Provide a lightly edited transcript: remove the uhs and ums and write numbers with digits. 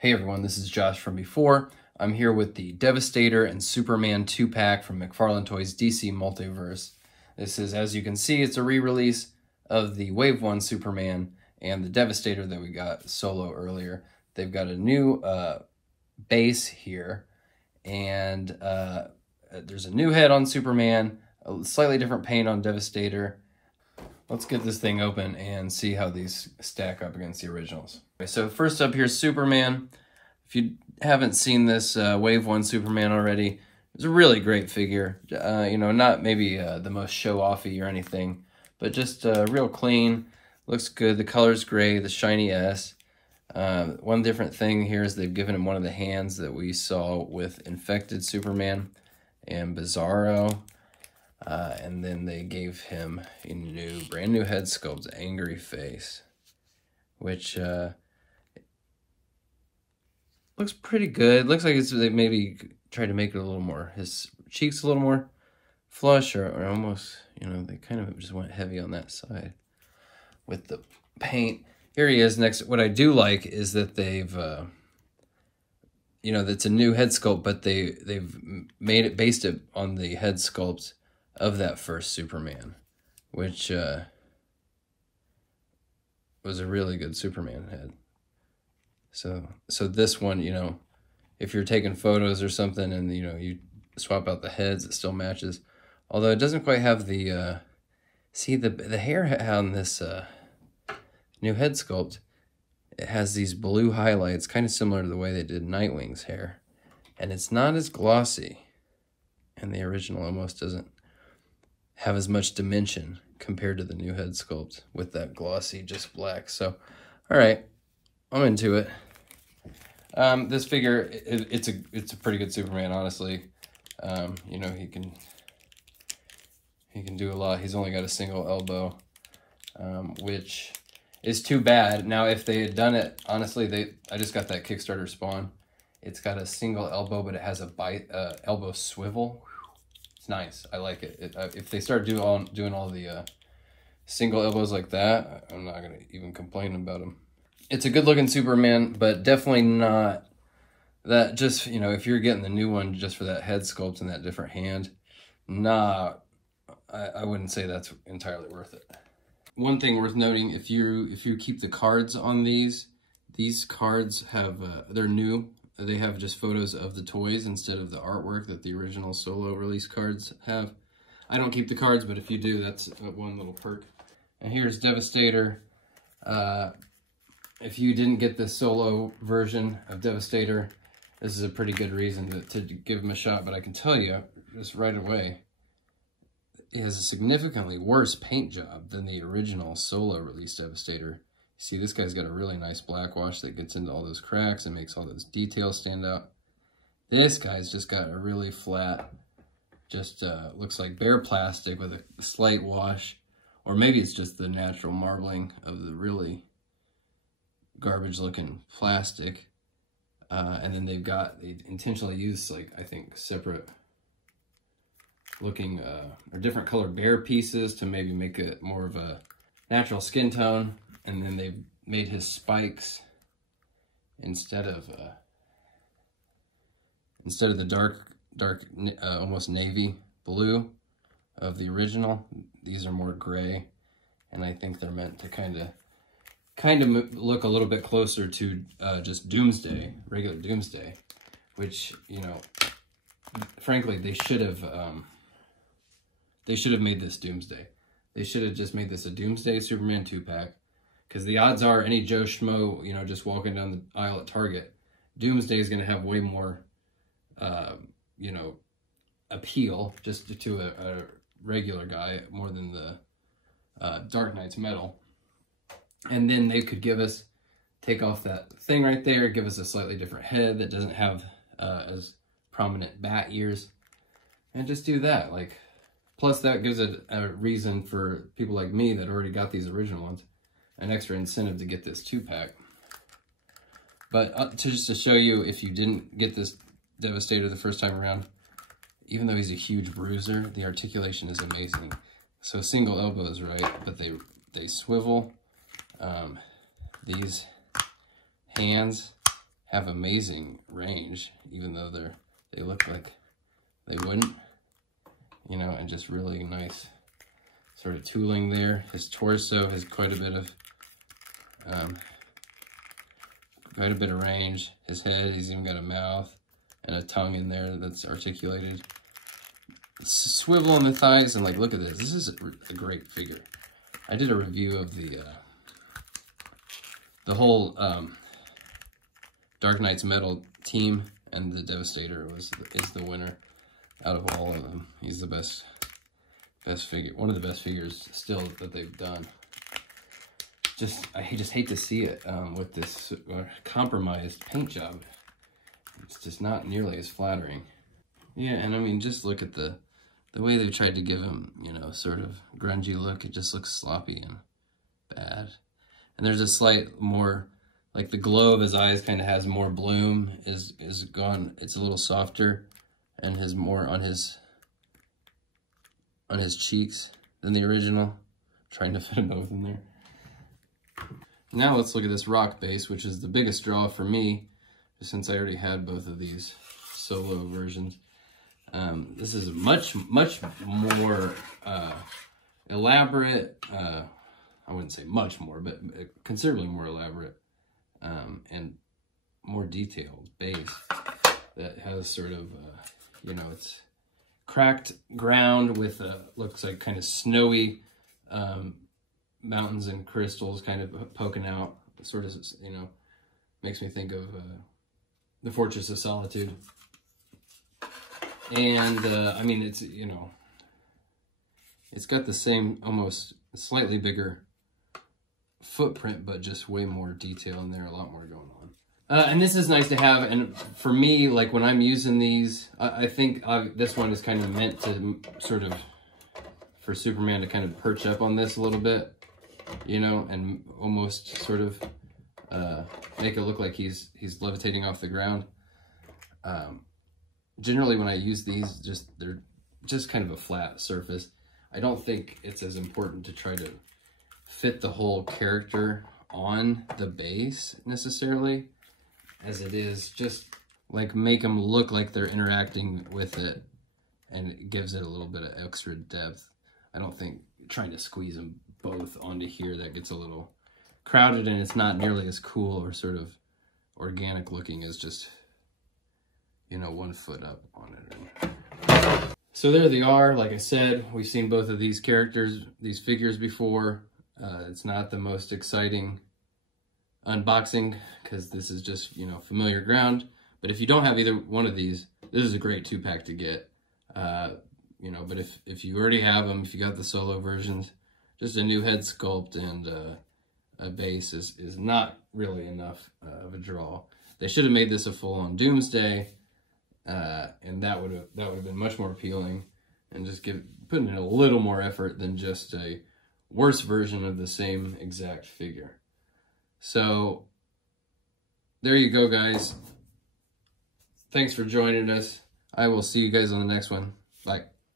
Hey everyone, this is Josh from before. I'm here with the Devastator and Superman 2-pack from McFarlane Toys DC Multiverse. This is, as you can see, it's a re-release of the Wave 1 Superman and the Devastator that we got solo earlier. They've got a new base here, and there's a new head on Superman, a slightly different paint on Devastator. Let's get this thing open and see how these stack up against the originals. Okay, so first up here's Superman. If you haven't seen this Wave 1 Superman already, it's a really great figure. You know, not maybe the most show-offy or anything, but just real clean. Looks good. The color's gray, the shiny S. One different thing here is they've given him one of the hands that we saw with Infected Superman and Bizarro. And then they gave him a brand new head sculpt, Angry Face, which looks pretty good. Looks like they maybe tried to make it a little more, his cheeks a little more flush, or almost, you know, they kind of just went heavy on that side with the paint. Here he is next. What I do like is that they've, you know, that's a new head sculpt, but they've based it on the head sculpt of that first Superman, which was a really good Superman head. So this one, you know, if you're taking photos or something and, you know, you swap out the heads, it still matches. Although it doesn't quite have the, see the hair on this new head sculpt, it has these blue highlights, kind of similar to the way they did Nightwing's hair. And it's not as glossy. And the original almost doesn't have as much dimension compared to the new head sculpt with that glossy, just black. So, all right, I'm into it. This figure, it's a pretty good Superman, honestly. You know, he can do a lot. He's only got a single elbow, which is too bad. Now, if they had done it, honestly, I just got that Kickstarter spawn. It's got a single elbow, but it has a elbow swivel. It's nice. I like it. If they start doing all the single elbows like that, I'm not gonna even complain about them. It's a good looking Superman, but definitely not that. Just, you know, if you're getting the new one just for that head sculpt and that different hand, nah, I wouldn't say that's entirely worth it. One thing worth noting, if you keep the cards on these cards have they're new. They have just photos of the toys instead of the artwork that the original solo release cards have. I don't keep the cards, but if you do, that's one little perk. And here's Devastator. If you didn't get the solo version of Devastator, this is a pretty good reason to give him a shot. But I can tell you, just right away, it has a significantly worse paint job than the original solo release Devastator. See, this guy's got a really nice black wash that gets into all those cracks and makes all those details stand out. This guy's just got a really flat, just looks like bare plastic with a slight wash. Or maybe it's just the natural marbling of the really garbage looking plastic. And then they intentionally used, like, I think separate looking or different colored bare pieces to maybe make it more of a natural skin tone. And then they've made his spikes instead of the dark almost navy blue of the original. These are more gray, and I think they're meant to kind of look a little bit closer to just Doomsday, regular Doomsday, which, you know, frankly, they should have made this Doomsday. They should have just made this a Doomsday Superman 2-pack. Because the odds are any Joe Schmo, you know, just walking down the aisle at Target, Doomsday is going to have way more, you know, appeal just to a regular guy more than the Dark Knight's Metal. And then they could take off that thing right there, give us a slightly different head that doesn't have as prominent bat ears, and just do that. Like, plus that gives it a reason for people like me that already got these original ones, an extra incentive to get this 2-pack. But just to show you, if you didn't get this Devastator the first time around, even though he's a huge bruiser, the articulation is amazing. So single elbow is right, but they swivel. These hands have amazing range, even though they look like they wouldn't, you know, and just really nice sort of tooling there. His torso has quite a bit of range. His head, he's even got a mouth and a tongue in there that's articulated. Swivel on the thighs, and like, look at this. This is a great figure. I did a review of the whole Dark Knight's Metal team, and the Devastator is the winner out of all of them. He's the best figure, one of the best figures still that they've done. I just hate to see it with this compromised paint job. It's just not nearly as flattering. Yeah, and I mean, just look at the way they've tried to give him, you know, sort of grungy look. It just looks sloppy and bad. And there's a slight more, like the glow of his eyes kind of has more bloom, is gone. It's a little softer, and has more on his cheeks than the original. Trying to fit an oath in there. Now let's look at this rock base, which is the biggest draw for me, since I already had both of these solo versions. This is much more elaborate. I wouldn't say much more, but considerably more elaborate and more detailed base that has sort of, you know, it's cracked ground with looks like kind of snowy mountains and crystals kind of poking out. Sort of, you know, makes me think of the Fortress of Solitude. And I mean, it's, you know, it's got the same, almost slightly bigger footprint, but just way more detail in there, a lot more going on. And this is nice to have, and for me, like when I'm using these, I think this one is kind of meant to sort of, for Superman to kind of perch up on this a little bit, you know, and almost sort of make it look like he's levitating off the ground. Generally, when I use these, they're just kind of a flat surface. I don't think it's as important to try to fit the whole character on the base necessarily, as it is just like make them look like they're interacting with it, and it gives it a little bit of extra depth. I don't think trying to squeeze them both onto here, that gets a little crowded, and it's not nearly as cool or sort of organic looking as just, you know, 1 foot up on it. So there they are. Like I said, we've seen both of these characters, these figures before. It's not the most exciting unboxing because this is just, you know, familiar ground. But if you don't have either one of these, this is a great 2-pack to get. You know, but if you already have them, if you got the solo versions, just a new head sculpt and a base is not really enough of a draw. They should have made this a full-on Doomsday. And that would have been much more appealing, and just putting in a little more effort than just a worse version of the same exact figure. So there you go, guys. Thanks for joining us. I will see you guys on the next one. Bye.